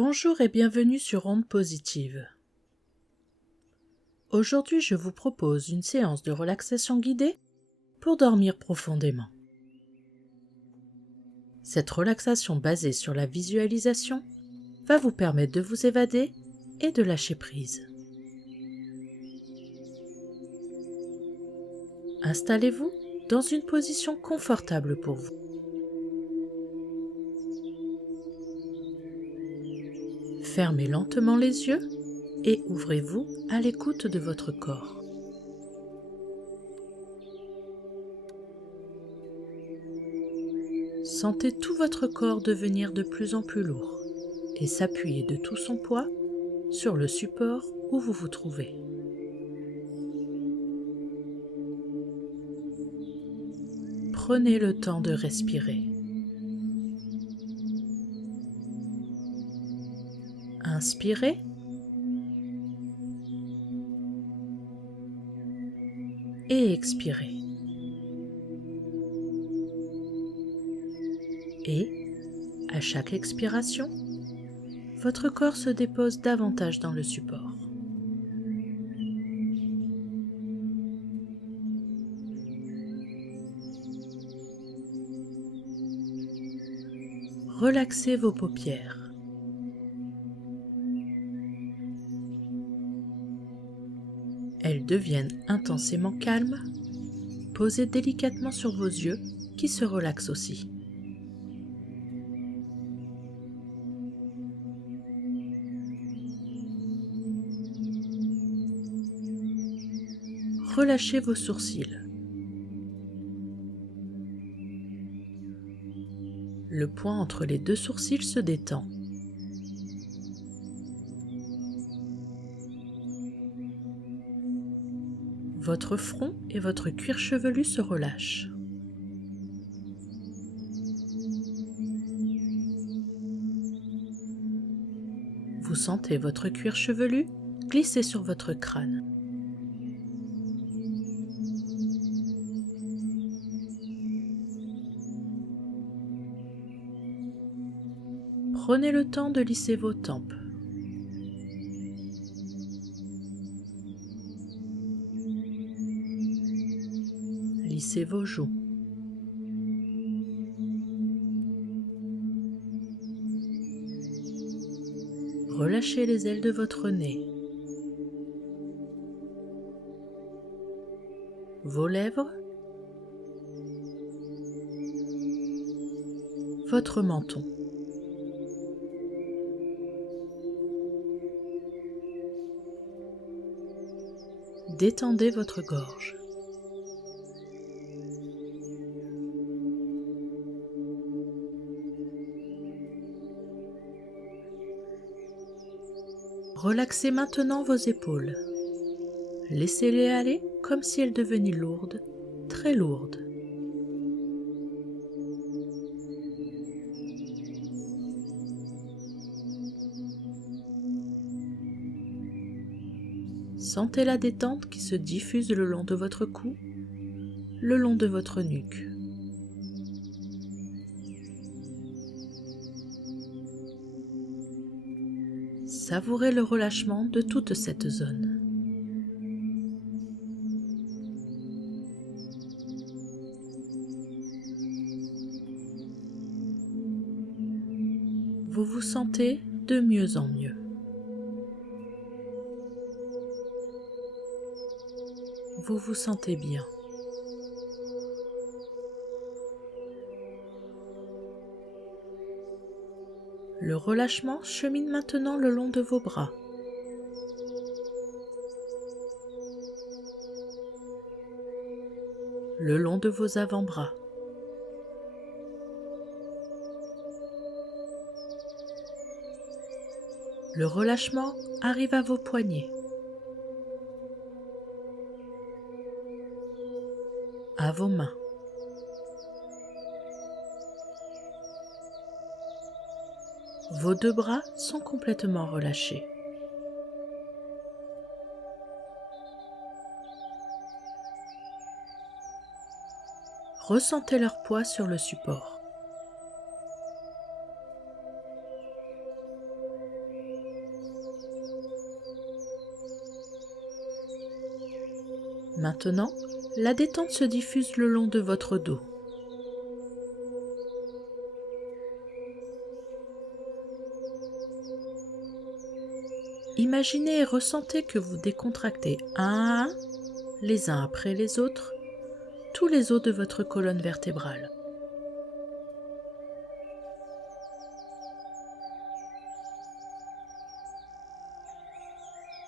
Bonjour et bienvenue sur Ondes Positives. Aujourd'hui, je vous propose une séance de relaxation guidée pour dormir profondément. Cette relaxation basée sur la visualisation va vous permettre de vous évader et de lâcher prise. Installez-vous dans une position confortable pour vous. Fermez lentement les yeux et ouvrez-vous à l'écoute de votre corps. Sentez tout votre corps devenir de plus en plus lourd et s'appuyer de tout son poids sur le support où vous vous trouvez. Prenez le temps de respirer. Inspirez et expirez. Et, à chaque expiration, votre corps se dépose davantage dans le support. Relaxez vos paupières. Elles deviennent intensément calmes. Posez délicatement sur vos yeux qui se relaxent aussi. Relâchez vos sourcils. Le point entre les deux sourcils se détend. Votre front et votre cuir chevelu se relâchent. Vous sentez votre cuir chevelu glisser sur votre crâne. Prenez le temps de lisser vos tempes. Lissez vos joues. Relâchez les ailes de votre nez. Vos lèvres. Votre menton. Détendez votre gorge. Relaxez maintenant vos épaules. Laissez-les aller comme si elles devenaient lourdes, très lourdes. Sentez la détente qui se diffuse le long de votre cou, le long de votre nuque. Savourez le relâchement de toute cette zone. Vous vous sentez de mieux en mieux. Vous vous sentez bien. Le relâchement chemine maintenant le long de vos bras. Le long de vos avant-bras. Le relâchement arrive à vos poignets, à vos mains. Vos deux bras sont complètement relâchés. Ressentez leur poids sur le support. Maintenant, la détente se diffuse le long de votre dos. Imaginez et ressentez que vous décontractez un à un, les uns après les autres, tous les os de votre colonne vertébrale.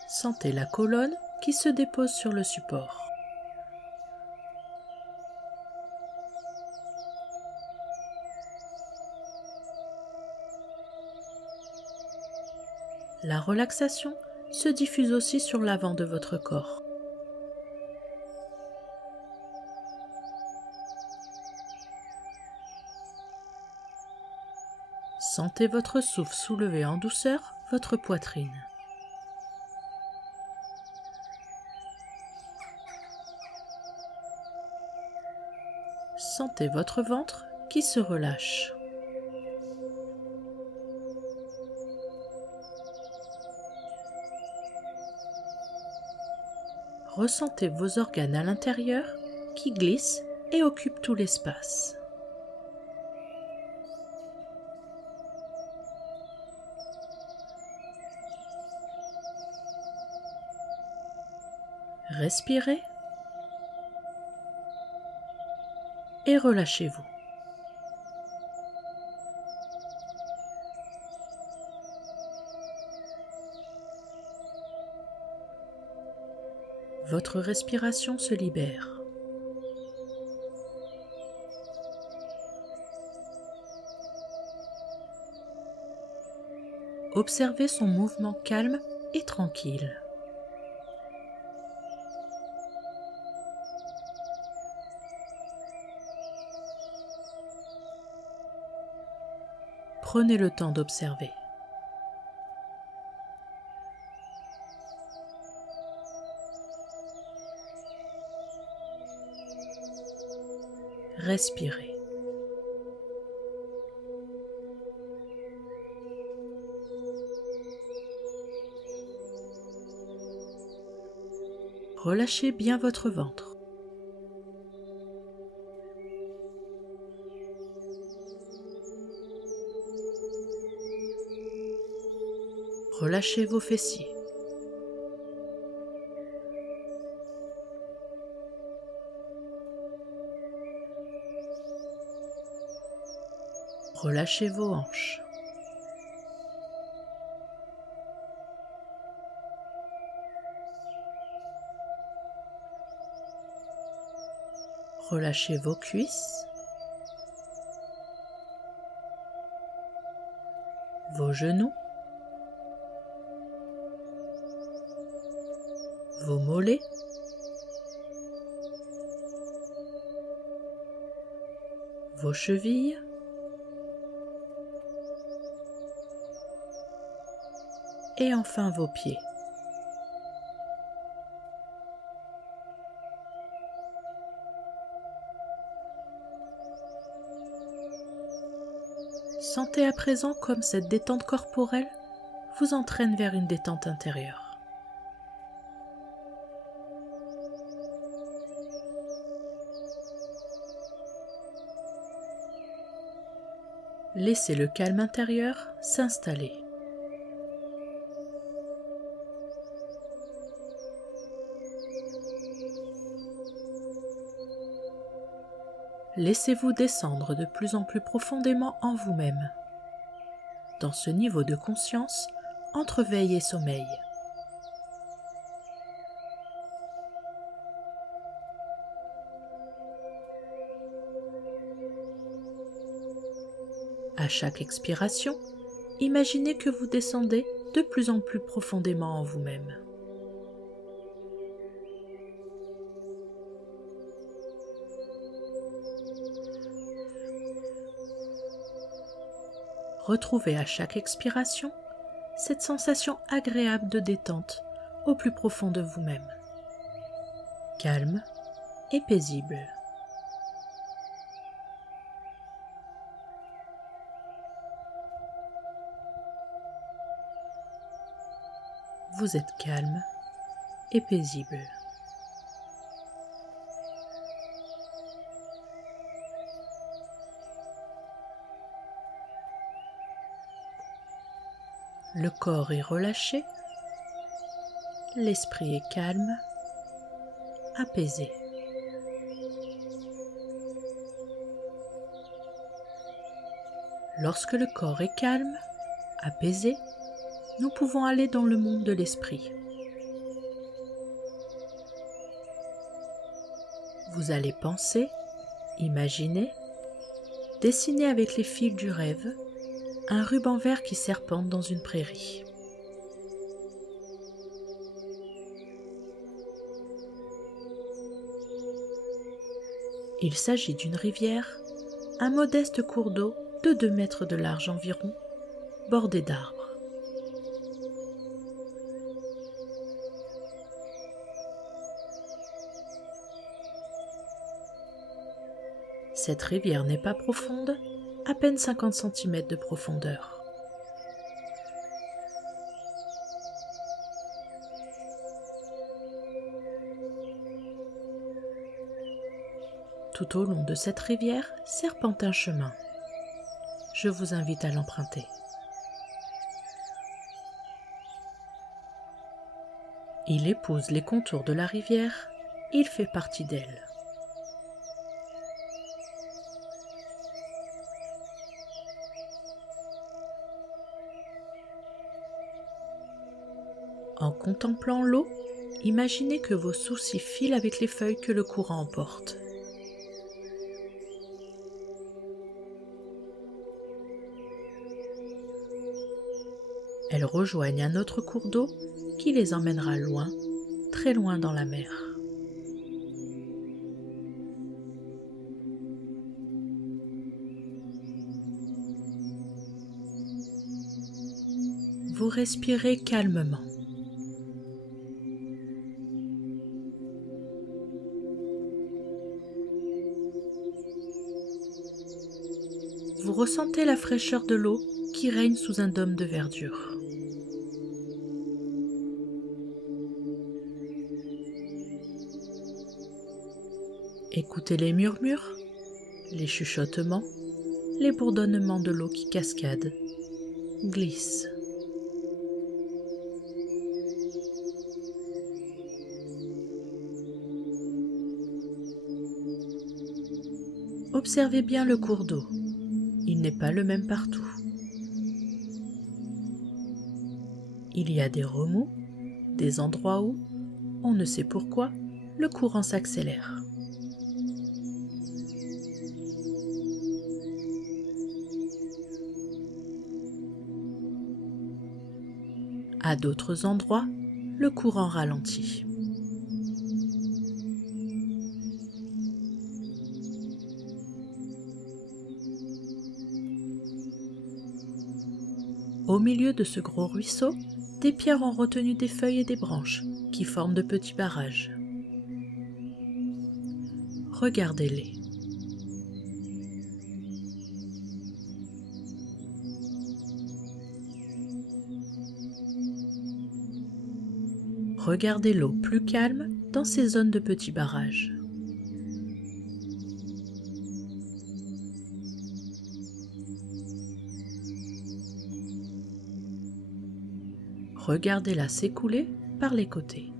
Sentez la colonne qui se dépose sur le support. La relaxation se diffuse aussi sur l'avant de votre corps. Sentez votre souffle soulever en douceur votre poitrine. Sentez votre ventre qui se relâche. Ressentez vos organes à l'intérieur qui glissent et occupent tout l'espace. Respirez et relâchez-vous. Votre respiration se libère. Observez son mouvement calme et tranquille. Prenez le temps d'observer. Respirez. Relâchez bien votre ventre. Relâchez vos fessiers. Relâchez vos hanches. Relâchez vos cuisses, vos genoux, vos mollets, vos chevilles, et enfin vos pieds. Sentez à présent comme cette détente corporelle vous entraîne vers une détente intérieure. Laissez le calme intérieur s'installer. Laissez-vous descendre de plus en plus profondément en vous-même, dans ce niveau de conscience entre veille et sommeil. À chaque expiration, imaginez que vous descendez de plus en plus profondément en vous-même. Retrouvez à chaque expiration cette sensation agréable de détente au plus profond de vous-même, calme et paisible. Vous êtes calme et paisible. Le corps est relâché, l'esprit est calme, apaisé. Lorsque le corps est calme, apaisé, nous pouvons aller dans le monde de l'esprit. Vous allez penser, imaginer, dessiner avec les fils du rêve un ruban vert qui serpente dans une prairie. Il s'agit d'une rivière, un modeste cours d'eau de 2 mètres de large environ, bordé d'arbres. Cette rivière n'est pas profonde, à peine 50 cm de profondeur. Tout au long de cette rivière serpente un chemin. Je vous invite à l'emprunter. Il épouse les contours de la rivière, il fait partie d'elle. En contemplant l'eau, imaginez que vos soucis filent avec les feuilles que le courant emporte. Elles rejoignent un autre cours d'eau qui les emmènera loin, très loin dans la mer. Vous respirez calmement. Vous ressentez la fraîcheur de l'eau qui règne sous un dôme de verdure. Écoutez les murmures, les chuchotements, les bourdonnements de l'eau qui cascade, glisse. Observez bien le cours d'eau. Il n'est pas le même partout. Il y a des remous, des endroits où, on ne sait pourquoi, le courant s'accélère. À d'autres endroits, le courant ralentit. Au milieu de ce gros ruisseau, des pierres ont retenu des feuilles et des branches qui forment de petits barrages. Regardez-les. Regardez l'eau plus calme dans ces zones de petits barrages. Regardez-la s'écouler par les côtés.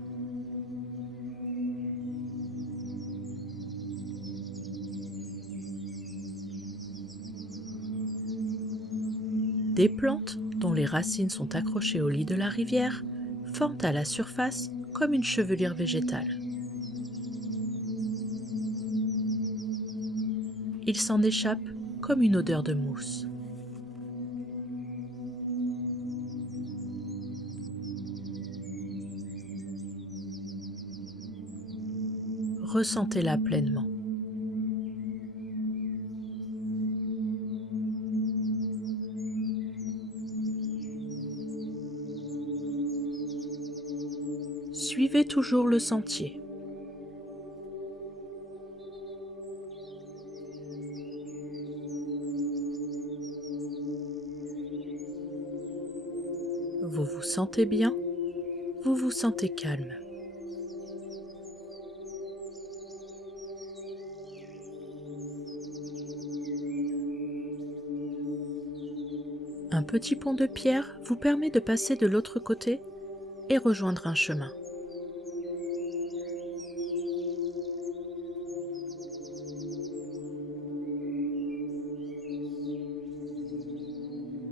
Des plantes, dont les racines sont accrochées au lit de la rivière, forment à la surface comme une chevelure végétale. Il s'en échappe comme une odeur de mousse. Ressentez-la pleinement. Suivez toujours le sentier. Vous vous sentez bien, vous vous sentez calme. Un Un petit pont de pierre vous permet de passer de l'autre côté et rejoindre un chemin.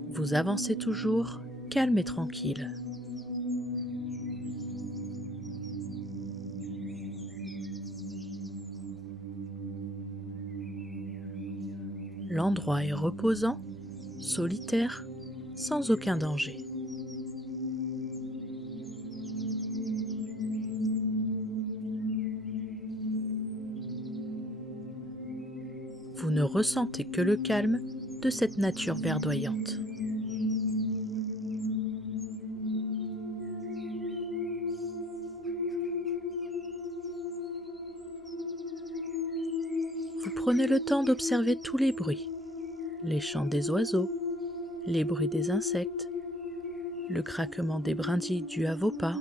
Vous avancez toujours, calme et tranquille. L'endroit est reposant, solitaire, sans aucun danger. Vous ne ressentez que le calme de cette nature verdoyante. Vous prenez le temps d'observer tous les bruits, les chants des oiseaux, les bruits des insectes, le craquement des brindilles dû à vos pas.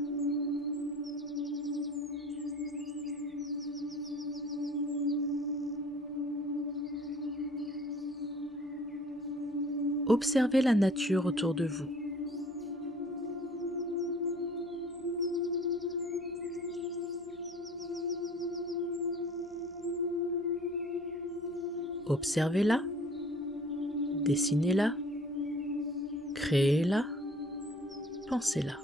Observez la nature autour de vous. Observez-la, dessinez-la, créez-la, pensez-la.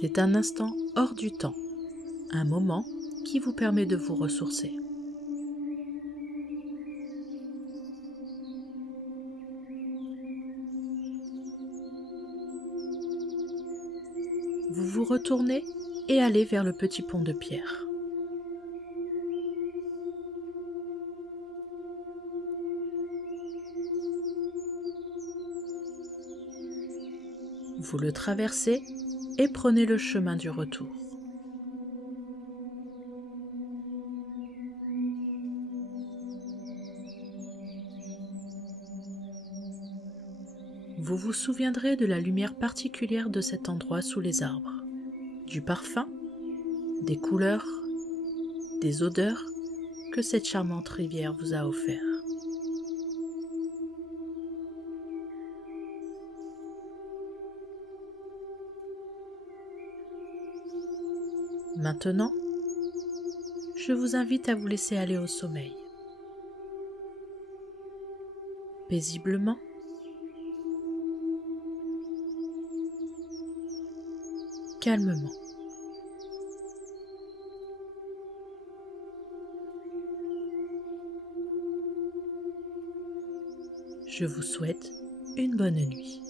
C'est un instant hors du temps, un moment qui vous permet de vous ressourcer. Vous vous retournez et allez vers le petit pont de pierre. Vous le traversez et prenez le chemin du retour. Vous vous souviendrez de la lumière particulière de cet endroit sous les arbres, du parfum, des couleurs, des odeurs que cette charmante rivière vous a offert. Maintenant, je vous invite à vous laisser aller au sommeil. Paisiblement, calmement. Je vous souhaite une bonne nuit.